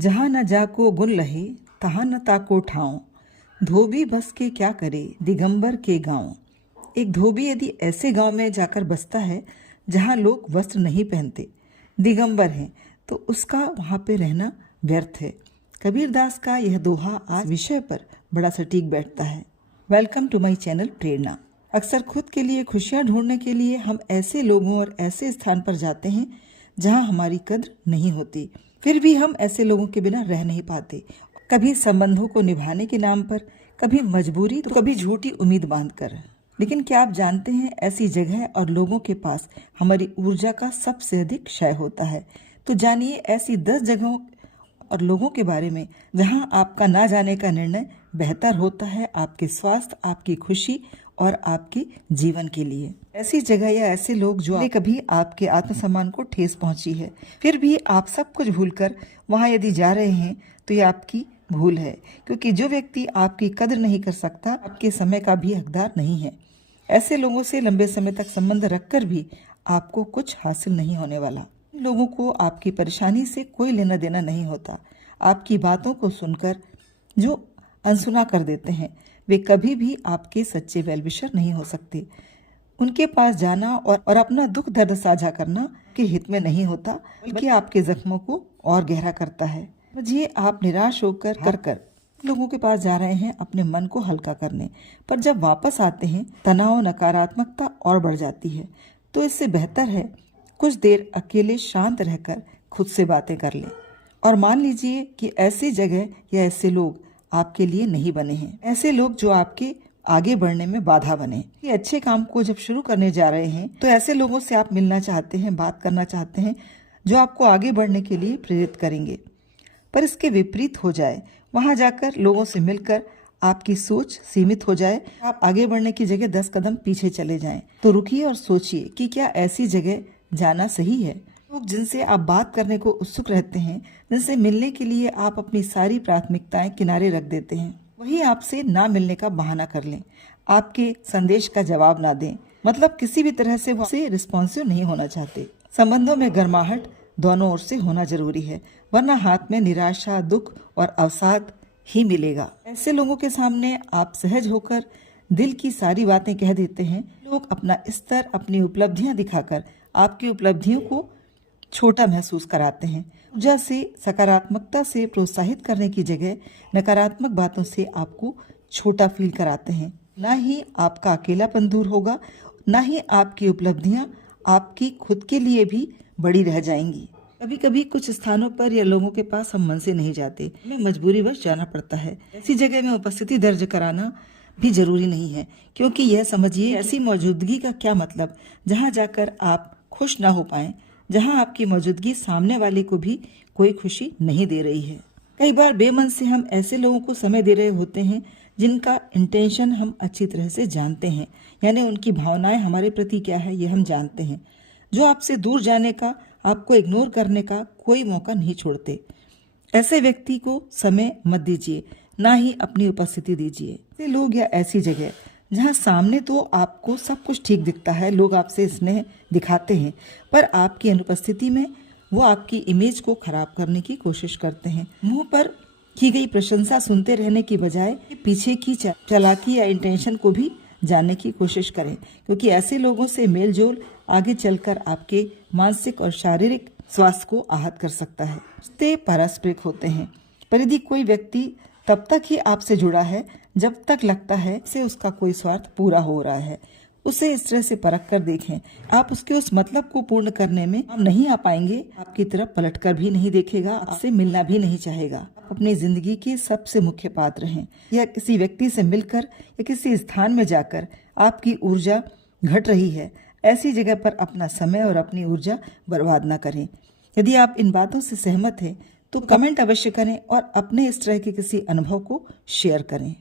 जहाँ न जाको गुण लहे तहाँ न ताको ठाव, धोबी बस के क्या करे दिगंबर के गांव। एक धोबी यदि ऐसे गांव में जाकर बसता है जहाँ लोग वस्त्र नहीं पहनते, दिगंबर हैं, तो उसका वहाँ पे रहना व्यर्थ है। कबीरदास का यह दोहा आज विषय पर बड़ा सटीक बैठता है। वेलकम टू माय चैनल प्रेरणा। अक्सर खुद के लिए खुशियाँ ढूंढने के लिए हम ऐसे लोगों और ऐसे स्थान पर जाते हैं जहाँ हमारी कद्र नहीं होती, फिर भी हम ऐसे लोगों के बिना रह नहीं पाते। कभी संबंधों को निभाने के नाम पर, कभी मजबूरी तो कभी झूठी उम्मीद बांधकर। लेकिन क्या आप जानते हैं, ऐसी जगह और लोगों के पास हमारी ऊर्जा का सबसे अधिक क्षय होता है। तो जानिए ऐसी 10 जगहों और लोगों के बारे में जहां आपका ना जाने का निर्णय बेहतर होता है आपके स्वास्थ्य, आपकी खुशी और आपके जीवन के लिए। ऐसी जगह या ऐसे लोग जो कभी आपके आत्मसम्मान को ठेस पहुंची है, फिर भी आप सब कुछ भूलकर वहां यदि जा रहे हैं तो ये आपकी भूल है, क्योंकि जो व्यक्ति आपकी कदर नहीं कर सकता आपके समय का भी हकदार नहीं है। ऐसे लोगों से लंबे समय तक संबंध रखकर भी आपको कुछ हासिल नहीं होने वाला। इन लोगों को आपकी परेशानी से कोई लेना देना नहीं होता। आपकी बातों को सुनकर जो अनसुना कर देते हैं, वे कभी भी आपके सच्चे वेलविशर नहीं हो सकते। उनके पास जाना और अपना दुख दर्द साझा करना के हित में नहीं होता, बल्कि आपके जख्मों को और गहरा करता है। समझिए, आप निराश होकर लोगों के पास जा रहे हैं अपने मन को हल्का करने, पर जब वापस आते हैं तनाव, नकारात्मकता और बढ़ जाती है। तो इससे बेहतर है कुछ देर अकेले शांत रहकर खुद से बातें कर लें और मान लीजिए कि ऐसी जगह या ऐसे लोग आपके लिए नहीं बने हैं। ऐसे लोग जो आपके आगे बढ़ने में बाधा बने। ये अच्छे काम को जब शुरू करने जा रहे हैं तो ऐसे लोगों से आप मिलना चाहते हैं, बात करना चाहते हैं जो आपको आगे बढ़ने के लिए प्रेरित करेंगे। पर इसके विपरीत हो जाए, वहां जाकर लोगों से मिलकर आपकी सोच सीमित हो जाए, आप आगे बढ़ने की जगह 10 कदम पीछे चले जाएं, तो रुकिए और सोचिए कि क्या ऐसी जगह जाना सही है। लोग जिनसे आप बात करने को उत्सुक रहते हैं, जिनसे मिलने के लिए आप अपनी सारी प्राथमिकताएं किनारे रख देते हैं, वही आपसे ना मिलने का बहाना कर लें, आपके संदेश का जवाब ना दें, मतलब किसी भी तरह से वो रिस्पॉन्सिव नहीं होना चाहते। संबंधों में गर्माहट दोनों ओर से होना जरूरी है, वरना हाथ में निराशा, दुख और अवसाद ही मिलेगा। ऐसे लोगों के सामने आप सहज होकर दिल की सारी बातें कह देते हैं। लोग अपना स्तर, अपनी उपलब्धियां दिखाकर आपकी उपलब्धियों को छोटा महसूस कराते हैं। ऊर्जा से, सकारात्मकता से प्रोत्साहित करने की जगह नकारात्मक बातों से आपको छोटा फील कराते हैं। ना ही आपका अकेलापन दूर होगा, ना ही आपकी उपलब्धियां आपकी खुद के लिए भी बड़ी रह जाएंगी। कभी कभी कुछ स्थानों पर या लोगों के पास हम मन से नहीं जाते, हमें मजबूरीवश जाना पड़ता है। ऐसी जगह में उपस्थिति दर्ज कराना भी जरूरी नहीं है, क्योंकि यह समझिए ऐसी मौजूदगी का क्या मतलब जहां जाकर आप खुश ना हो पाए, जहां आपकी मौजूदगी सामने वाले को भी कोई खुशी नहीं दे रही है। कई बार बेमन से हम ऐसे लोगों को समय दे रहे होते हैं जिनका इंटेंशन हम अच्छी तरह से जानते हैं, यानी उनकी भावनाएं हमारे प्रति क्या है ये हम जानते हैं, जो आपसे दूर जाने का, आपको इग्नोर करने का कोई मौका नहीं छोड़ते। ऐसे व्यक्ति को समय मत दीजिए, ना ही अपनी उपस्थिति दीजिए। ऐसे लोग या ऐसी जगह जहां सामने तो आपको सब कुछ ठीक दिखता है, लोग आपसे स्नेह दिखाते हैं, पर आपकी अनुपस्थिति में वो आपकी इमेज को खराब करने की कोशिश करते हैं। मुंह पर की गई प्रशंसा सुनते रहने की बजाय पीछे की चालाकी या इंटेंशन को भी जानने की कोशिश करें, क्योंकि ऐसे लोगों से मेल जोल आगे चलकर आपके मानसिक और शारीरिक स्वास्थ्य को आहत कर सकता है। रिश्ते पारस्परिक होते हैं, पर यदि कोई व्यक्ति तब तक ही आपसे जुड़ा है जब तक लगता है से उसका कोई स्वार्थ पूरा हो रहा है, उसे इस तरह से परख कर देखें। आप उसके उस मतलब को पूर्ण करने में आप नहीं आ पाएंगे, आपकी तरफ पलटकर भी नहीं देखेगा, आपसे मिलना भी नहीं चाहेगा। आप अपनी जिंदगी के सबसे मुख्य पात्र हैं। या किसी व्यक्ति से मिलकर या किसी स्थान में जाकर आपकी ऊर्जा घट रही है, ऐसी जगह पर अपना समय और अपनी ऊर्जा बर्बाद न करें। यदि आप इन बातों से सहमत हैं तो कमेंट अवश्य करें और अपने इस तरह के किसी अनुभव को शेयर करें।